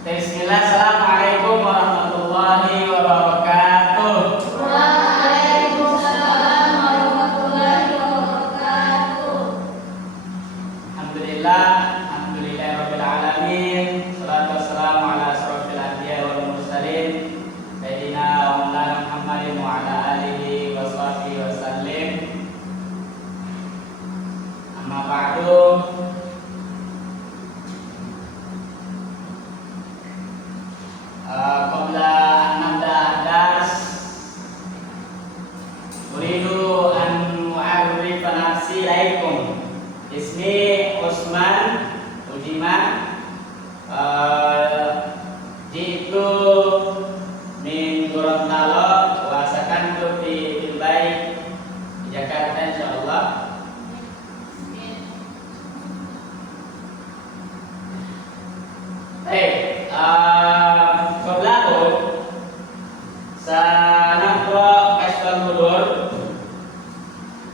Bismillah, assalamualaikum warahmatullahi wabarakatuh. Waalaikumsalam warahmatullahi wabarakatuh. Alhamdulillah, alhamdulillahirabbil alamin. Shalatu wassalamu ala asyrofil anbiya wal mursalin sayyidina wa maulana Muhammadin wa ala alihi wa sahbihi wasallim. Amma ba'du. Qabla an nabda dars uridu an mu'arrifa nafsi ilaikum. Ismi Usman Ujiman, jitu min Gorontalo wa sakantu fi Bilbait di Jakarta insyaallah. Baik, qablahu sanaqra kasfal hudur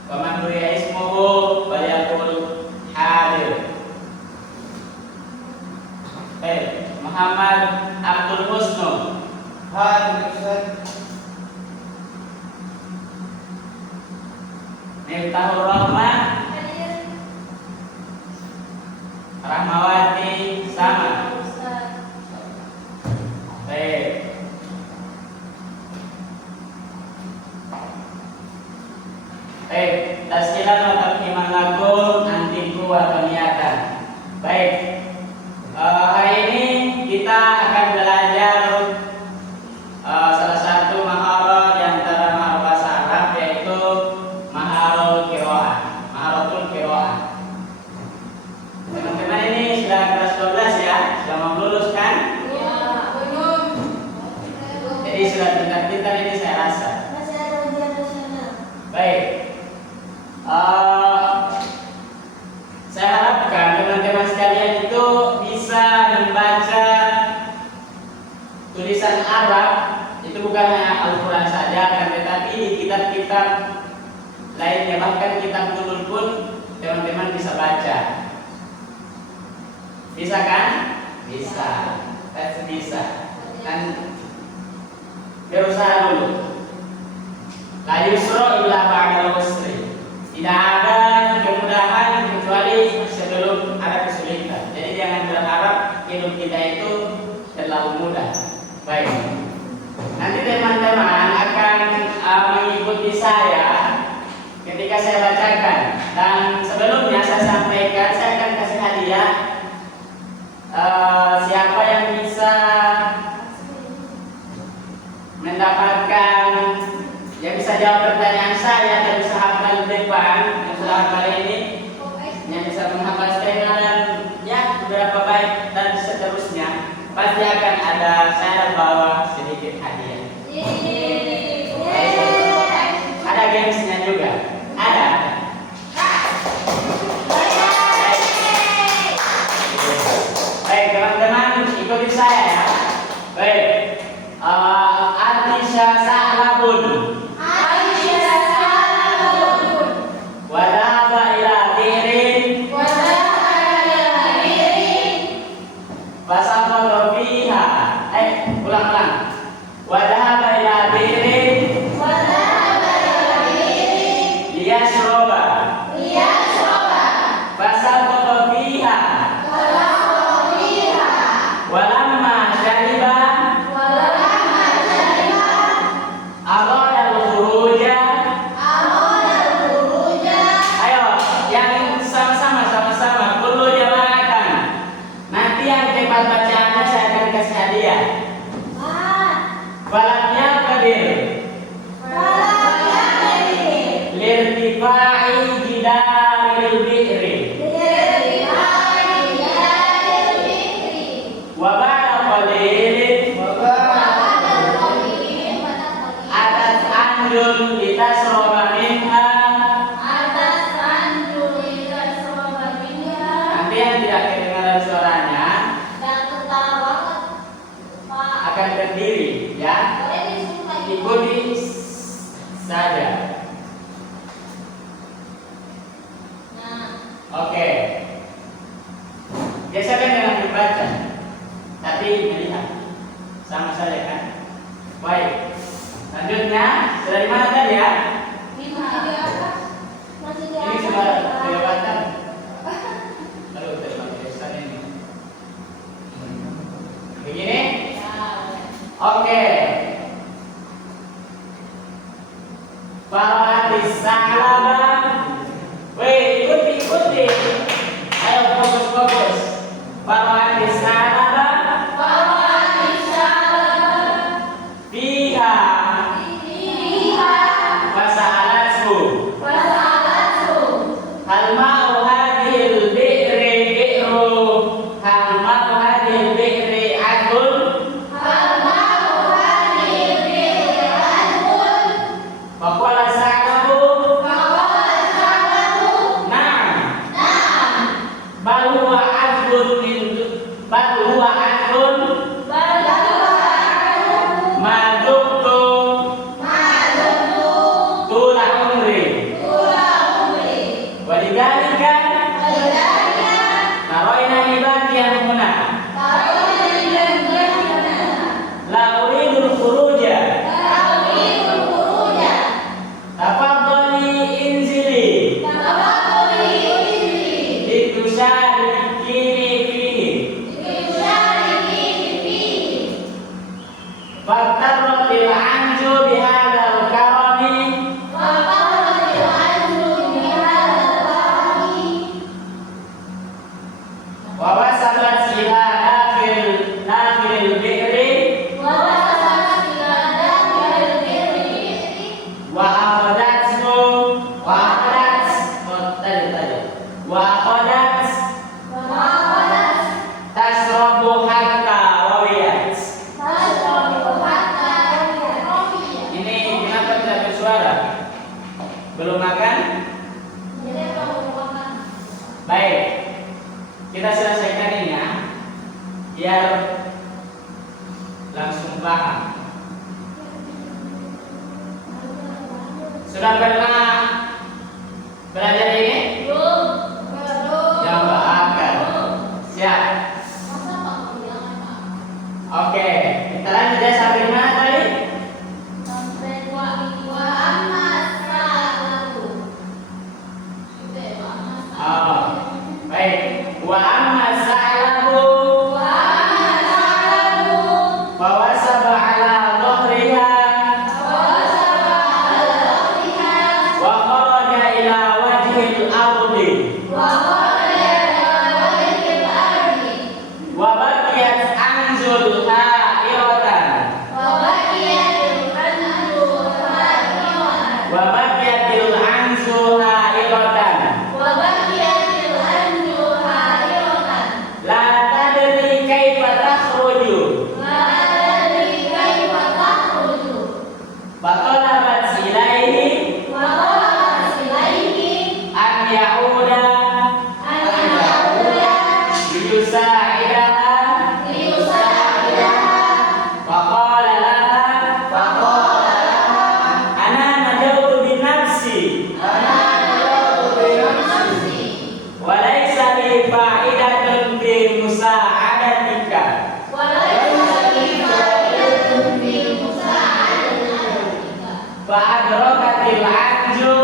wa man duriya ismuhu falyaqul hadir. Baik, Muhammad Abdul Husnu. Hadir Ustaz. Miftahur Rahmah. Hadir. Rahmawati sama. Ustaz. Baik. Baik, tasqilan wa tafhiman lakum antiku wa taniyatan. Baik. Hari ini kita akan belajar salah satu maharah di antara maharah bahasa Arab, yaitu maharul qiraah, maharatul qiraah. Teman-teman ini sudah kelas 12 ya, sudah mau lulus kan? Ya, belum. Jadi sudah pintar-pintar ini saya rasa. Masih ada ujian nasional. Baik. Saya harapkan teman-teman sekalian itu bisa membaca tulisan Arab. Itu bukan hanya Al-Quran saja, kan, tetapi di kitab-kitab lainnya, bahkan kitab ulul pun teman-teman bisa baca. Bisa kan? Bisa. Pasti bisa. Kan berusaha dulu. La yusra illa ba'dal usri. Tidak ada kemudahan kecuali sebelum ada kesulitan. Jadi jangan berharap hidup kita itu terlalu mudah. Baik. Nanti teman-teman akan mengikuti saya ketika saya bacakan. Dan sebelumnya saya sampaikan, saya akan kasih hadiah. Siapa yang bisa mendapatkan, yang bisa jawab pertanyaan saya dan bisa hafal depan, yang sudah hafal ini, yang bisa menghafal setengah dan ya beberapa baik dan seterusnya, pasti akan ada, saya bawa sedikit hadiah. Ada gamesnya juga, ada. Baik teman-teman, ikuti saya ya. Baik. Atisha Sahlabun wadaba ila tirin fasafara fiha. Ulang-ulang. Wadaba ila tirin liyashroba fasafara fiha walamma syariba arada al-khuruja. Ayo, yang sama-sama kullu jama'atan. Nanti yang cepat bacaannya saya akan kasih hadiah. Falamnya qadir lirtifai jidaril bi'ri wa ba'da qalilin atas anjun litasroba minha. Nanti yang tidak kedengaran suaranya akan berdiri ya. Ikuti saja. Oke. Biasakan dengan membaca. Tapi berarti melihat. Sama saja kan? Baik. Selanjutnya, sudah di mana tadi ya? Masih di Ini atas. sudah kelewatan. Aduh, terima kasih ini. Begini? Oke. Fara'atis sa'laba. Weh, ikuti. Ayo fokus. Fara'atis sa'laba. Fiha. Fasa'alathu. Hal ma'u hadhil bi'ri bi'ru. Hal ma'u hadhil bi'ri adun. Faqala sa'labu. Na'am. Bal huwa adun ma dumtu tula umri. Walidhalika naroina ibadiyan huna. La uridul khuruja. Tafaddali inzili. Litusharikini fihi. Fatarratil anju bihadzal karami. Wa wasalat ila dakhil bi'ri. Wa akhadatu tasrabu hatta rawiyat. Ini kenapa tidak bersuara? Belum makan? Baik. Kita selesaikan ini ya. Biar langsung paham. Sudah pernah belajar ini? Yang akan. Siap. Oke, kita lanjut ya sampai di mana tadi? Oh, baik. Wa amma sa'labu wa wasaba ala dhahriha wa kharaja ila wajhil ardi wa baqiyat anzul ha'iratan wa baqiyatil anzu ha'iratan la tadri kaifa takhruju fatalabat ilaihi an ya'uda liyusa'idaha faqala laha ana najawtu bin nafsi wa laysa li fa'idatun fi musa'adatika fa adrakatil anju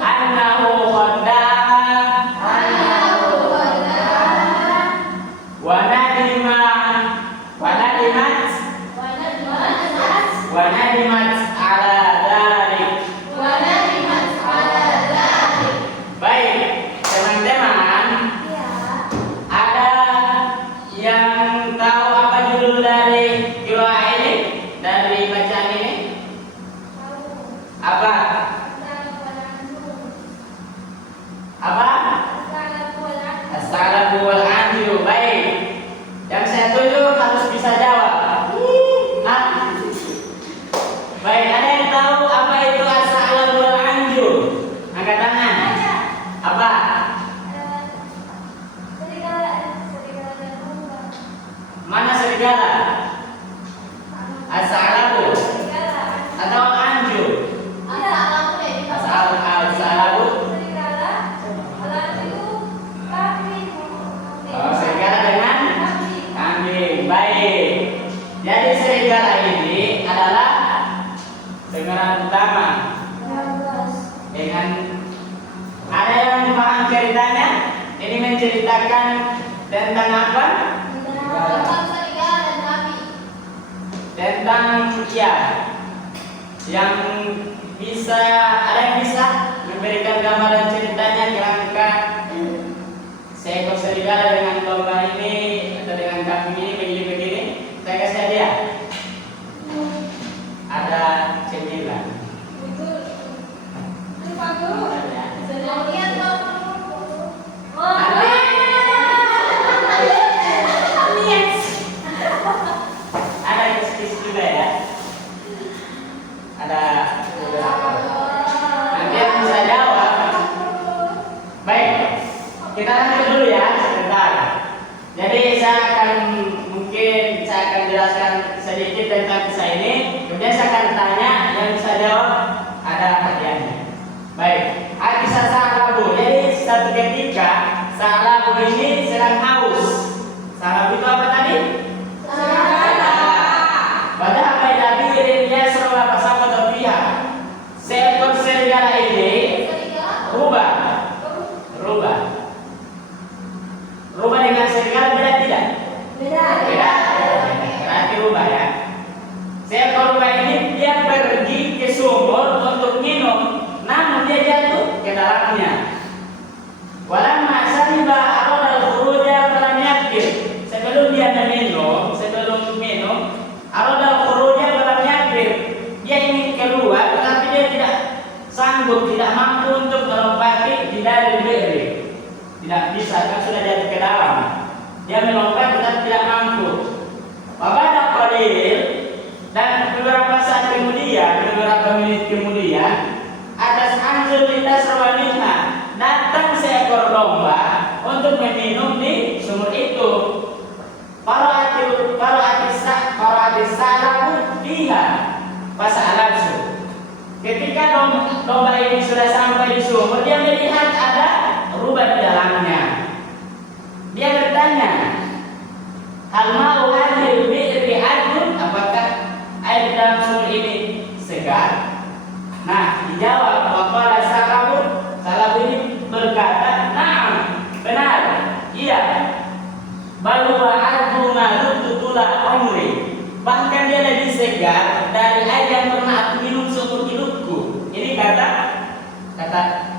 annahu khaddaha wa nadimat ala dhalik. Baik, teman-teman, ada yang tahu apa judul dari qiraah ini? Dari bacaan ini? Apa? Apa? As-salabu wal anju. Baik. Yang saya tunjuk harus bisa jawab. Hah? Baik, ada yang tahu apa itu as-salabu wal anju? Angkat tangan. Apa? Mana serigala? As-salabu atau anju? As-salabu. Oh, serigala dan pemeran utama. Dengan ada yang paham ceritanya? Ini menceritakan tentang apa? Tentang ya, yang bisa ada yang bisa memberikan gambaran ceritanya kerangka seekor serigala dengan lomba ini atau dengan kambing ini begini-begini. Saya kasih hadiah. Ada cemilan. Ada kis-kis juga ya. Ada beberapa. Nanti yang bisa jawab. Baik, kita lanjut dulu ya sebentar. Jadi saya akan jelaskan sedikit tentang kisah ini. Kemudian saya akan tanya, yang bisa jawab ada hadiahnya. Baik, kisah Sa'labu. Jadi satu ketika Sa'labu ini sedang haus. Sa'labu itu apa tadi? Padahal Nabi dia serba bersama terpihak. Seekor serigala ini rubah dengan serigala beda tidak? Beda. Berarti rubah ya. Seekor rubah ini dia pergi ke sumur untuk minum, namun dia jatuh ke dalamnya. Walamma sariba aradal khuruja falam yakdir. Sebelum minum, aradal khuruja falam yakdir. Dia ingin keluar, tetapi dia tidak sanggup, tidak mampu untuk melompati di dari bi'ri. Tidak bisa, kan sudah jatuh ke dalam. Dia melompat tetapi tidak mampu. Wabada qalil, dan beberapa saat kemudian, beberapa menit kemudian, atas anjur lintas rawanita datang seekor domba untuk meminum di sumur itu. Para atis Sa'labu dia pasalasu. Ketika domba ini sudah sampai di sumur, dia melihat ada rubah di dalamnya. Dia bertanya, hal mau hadhil bi'ri adun? Apakah air di dalam sumur ini segar? Nah, dijawab waqala Sa'labu ini berkata, "Na'am, benar. Iya. Bal huwa adhu ma tutula umri." Bahkan dia lebih segar dari air yang pernah aku minum seumur hidupku. Ini kata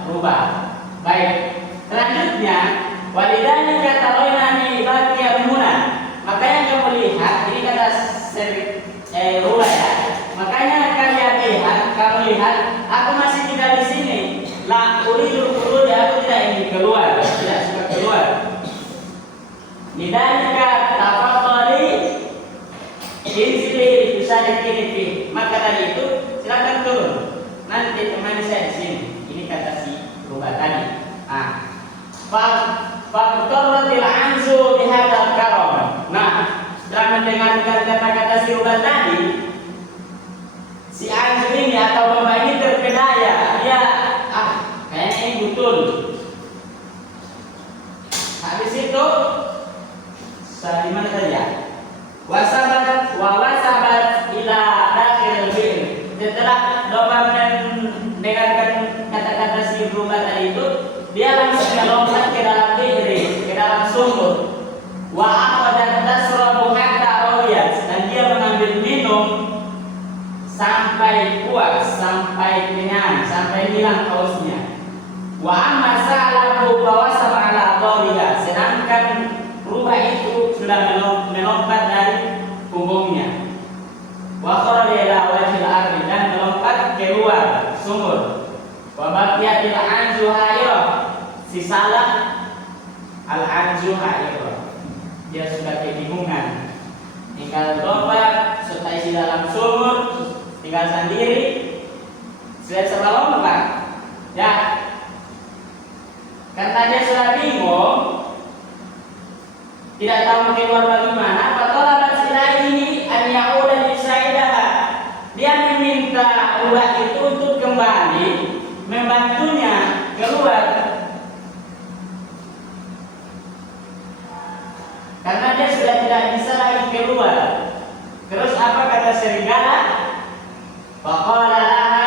rubah. Baik. Selanjutnya, walidani kata roinani bakia muna. Makanya kamu lihat, ini kata rubah ya. Makanya kamu lihat, aku masih tinggal di sini. La uridu khuruj, aku tidak ingin keluar, tidak suka keluar. Lidalika tafadhali inzili bisa dikini. Maka tadi itu silakan turun. Nanti temani saya di sini. Ini kata si rubah tadi. Faktorratil anzu bihadzal karam. Nah, setelah mendengarkan kata-kata si rubah tadi, si anzu ini atau domba ini terpedaya. Dia kayaknya ini betul. Habis itu di mana tadi ya? Wasabat ila dakhil bir. Setelah domba mendengarkan kata-kata si rubah tadi itu, dia langsung melompat ke dalam bir, ke dalam sumur. Wa aqadat tasrabu hatta rawiyat, dan dia mengambil minum sampai puas, sampai kenyang, sampai hilang hausnya. Wa amma Sa'labu bawasaba ala dhariha, sedangkan rubah itu sudah melompat dari punggungnya. Wa kharaja ila wajhil ardi, dan melompat keluar sumur. Wa baqiyatil anzu hayrah, sisalah al anzu hayrah, dia sudah kebingungan. Tinggal domba serta isi dalam sumur, tinggal sendiri, sudah serba lompat. Ya, karena dia sudah bingung, tidak tahu keluar bagaimana. Fatalabat ilaihi an ya'uda li sa'idaha. Dia meminta rubah itu untuk kembali membantunya keluar. Karena dia sudah tidak bisa lagi keluar. Terus apa kata serigala? Faqala laha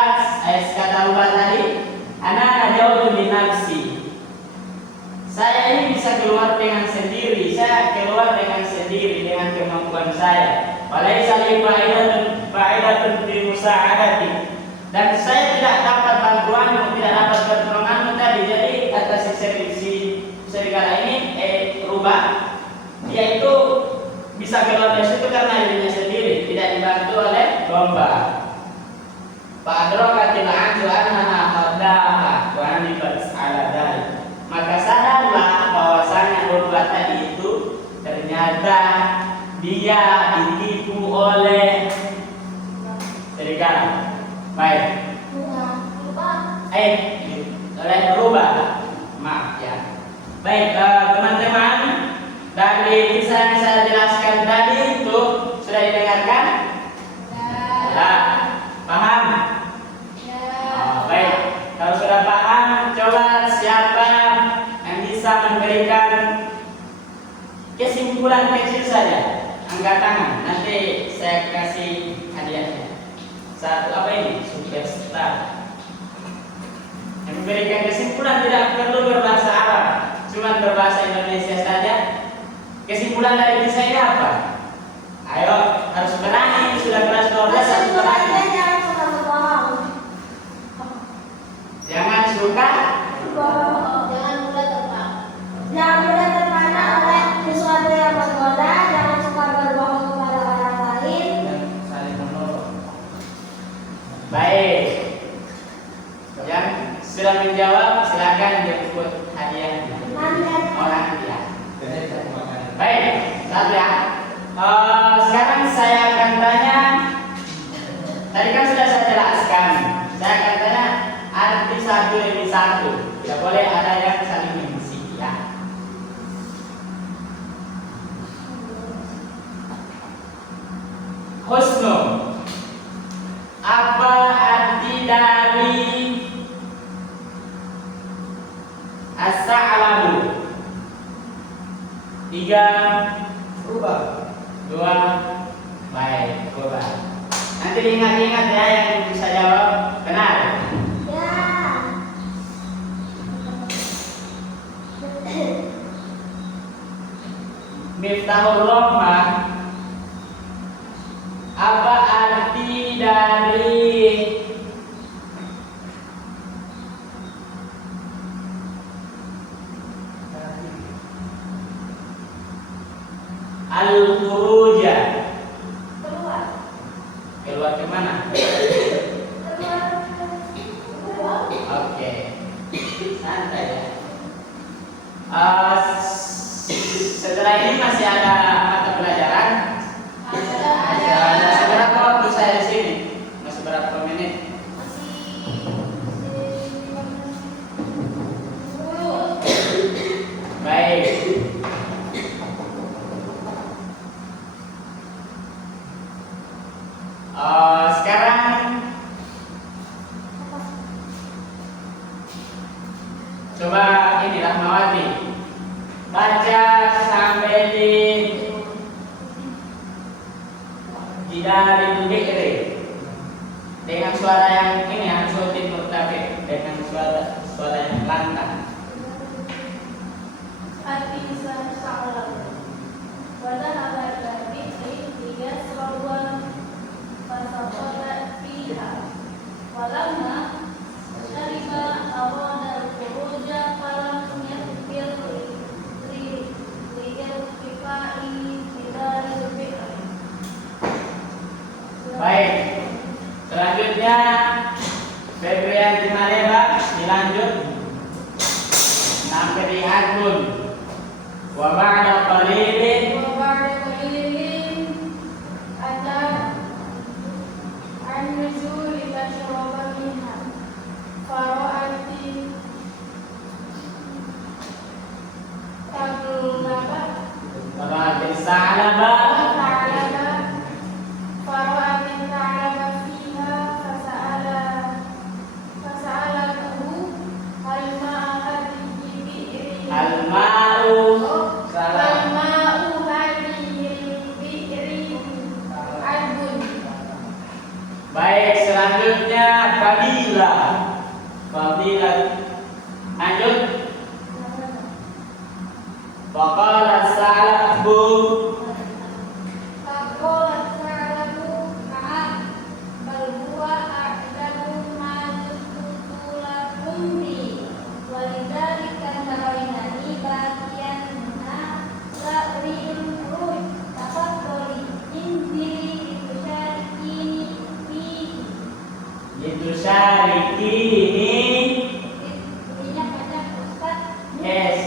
keluar dengan sendiri. Saya keluar dengan sendiri dengan kemampuan saya. Walaisa li fa'idatun fi musa'adati. Dan saya tidak dapat bantuanmu, tidak dapat pertolonganmu tadi. Jadi kata si serigala ini rubah. Dia itu bisa keluar dari situ karena dirinya sendiri, tidak dibantu oleh domba. Fa'adrakatil anju annaha khaddaha wa anibat ala dzalik. Maka sadarlah bahwasanya domba tadi itu ternyata dia ditipu oleh serigala. Baik. Oleh rubah. Maaf ya. Baik, teman-teman, dari kisah yang saya jelaskan tadi itu sudah didengarkan? Ya. Paham? Baik. Kalau sudah paham, coba siapa yang bisa memberikan kesimpulan kecil saja? Angkat tangan. Nanti saya kasih hadiahnya. Satu apa ini? Superstar. Yang memberikan kesimpulan tidak perlu berbahasa Arab, cuma berbahasa Indonesia saja. Kesimpulan dari kisah ini apa? Ayo, harus berani. Sudah kelas 12 harus berani. Jangan suka Jangan mudah terpana oleh sesuatu yang menggoda. Jangan suka berbohong kepada orang lain. Dan saling menolong. baik. Yang sudah menjawab silakan jemput hadiahnya. Orang dia. Baik, satu ya. Sekarang saya akan tanya. Tadi kan sudah saya jelaskan. Saya akan tanya arti satu demi satu. Tidak boleh ada yang saling mengisi ya. Husnu. Apa arti dari as-sa'labu? 3, Rubah. 2, baik, coba. Nanti diingat-ingat ya yang bisa jawab benar. Miftahul Rahmah. Apa arti dari al-khuruja? Keluar ke mana? Oke. Santai ya. Setelah ini masih ada mata pelajaran. Masih berapa waktu saya di sini? Masih berapa menit? Baik. Sekarang coba ini Rahmawati baca sampai di dari Bikri dengan suara yang ini yang sulit murtabik, dengan suara yang lantang. Baik. Selanjutnya Febrian Timaleba dilanjut sampai di Hakun. Wa ba'da qalilin Faratin sa'laba al-ma'u Salah. Waqala sa'alabu. Faqala sa'alabu na'am bal huwa a'lamu ma kuntu lakum bi walidzalika tarainani baqiyan na la'ril ruj tafaddali inzili Ditusarikini. Ini banyak Ustaz. Yes.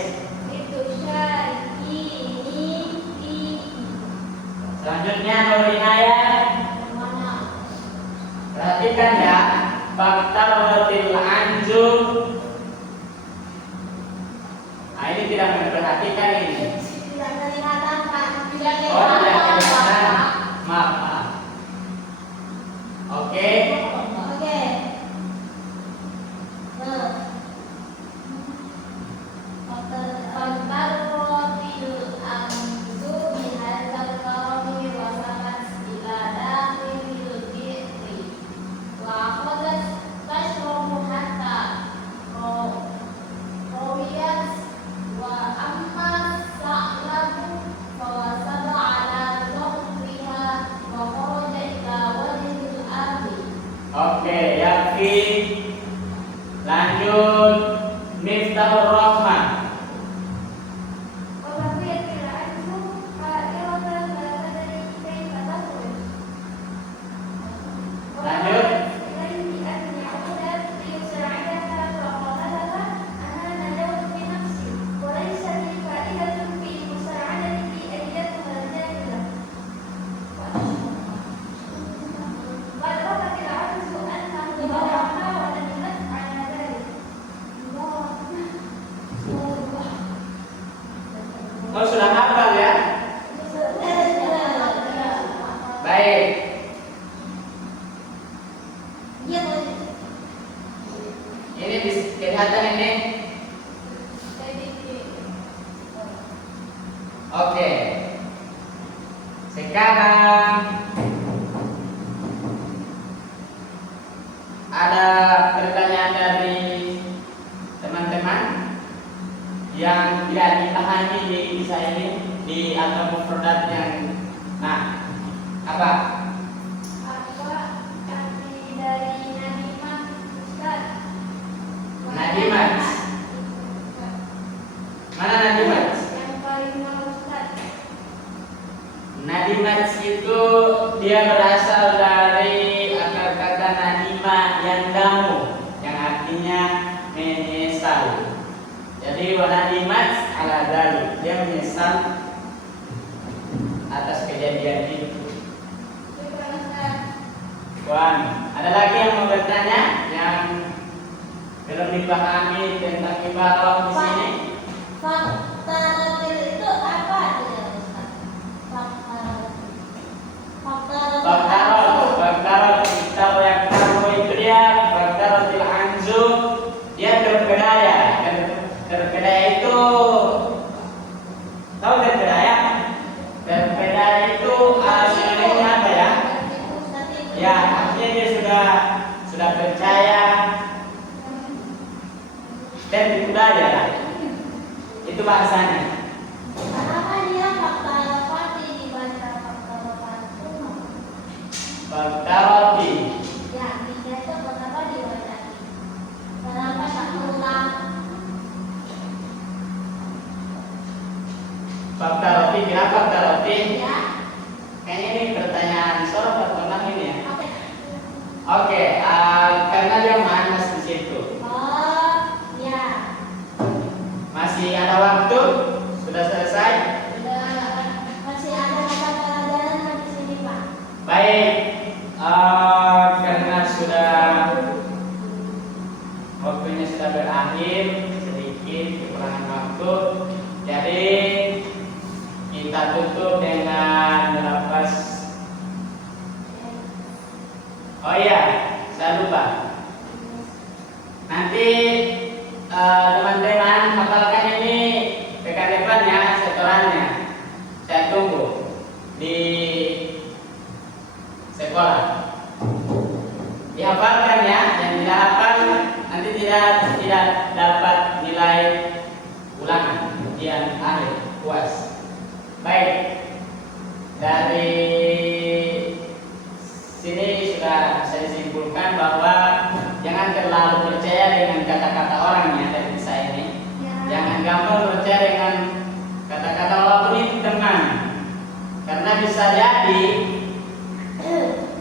Selanjutnya Nurinaya. Perhatikan ya. Faktaratil anjum. Nah, ini tidak memperhatikan ini. Tidak kelihatan Pak. Oh, tidak kelihatan. Maaf. Oke. Oke. Oke, yakin. Lanjut Miftahur Rahmah. Lanjut. Oh, sudah hafal ya? Baik. Ini kelihatan ini. Oke. Sekarang ada pertanyaan dari teman-teman yang tidak dipahami di kisah ini di atau mufradat yang apa? Nadimat. Mana Nadimat? Nadimat itu dia berasal dari akar kata nadima yang damu, yang artinya menyesal. Jadi wanadimat ala dalik, dia menyesal atas kejadian itu. Wan, ada lagi yang mau bertanya yang belum dipahami tentang ibarat di sini? Faktaratil itu apa? Faktarot kita yang tahu itu dia faktarotil anjum, dia terpedaya. Terpedaya itu tahu terpedaya? Terpedaya itu artinya apa ya? Ya, artinya dia sudah percaya dan dipedaya lah. Itu bahasanya. Kenapa dia faktaroti dibaca faktaroti? Faktaroti. Ya, dia itu kenapa dibaca? Kenapa tak ulang? Faktaroti, kenapa faktaroti? Ya. Kayaknya ini pertanyaan soal pertama ini ya. Oke. Oke, karena dia manas di situ. Oh, ya. Masih ada waktu? Sudah selesai? Masih ada mata pelajaran di sini, Pak. Baik, karena sudah waktunya sudah berakhir, sedikit kekurangan waktu, jadi kita tutup dengan lafaz. Oh iya, saya lupa. Nanti teman-teman hafalkan ini pekan depan ya, setorannya. Saya tunggu di sekolah. Dihafalkan ya, yang tidak hafal nanti tidak dapat nilai ulangan ujian akhir. Dari sini sudah bisa disimpulkan bahwa jangan terlalu percaya dengan kata-kata orang ya dari kisah ini. Jangan gampang percaya dengan kata-kata walaupun itu teman, karena bisa jadi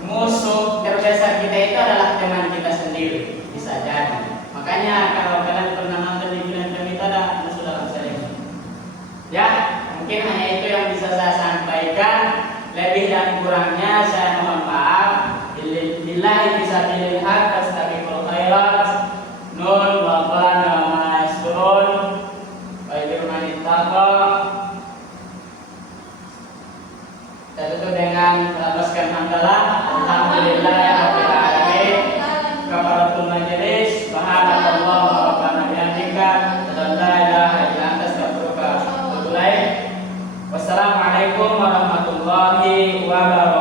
musuh terbesar kita itu adalah teman kita sendiri, bisa jadi. Makanya kalau kalian pernah nonton di film itu ada musuh dalam selimut. Ya, mungkin hanya itu yang bisa saya sampaikan. Lebih dan kurangnya saya mohon maaf. Billahi fisabilil haq, astaghfirul khairat. Nun wa qana ma yasturun. Wa yirman ittaqa. Saya tutup dengan melapaskan hamdalah. Alhamdulillah ya rabbil alamin. Kafaratul majelis. Subhanallah wa rabbana bihamdika. La ilaha illa anta astaghfiruka wa atubu ilaik. Wassalamualaikum warahmatullahi wabarakatuh.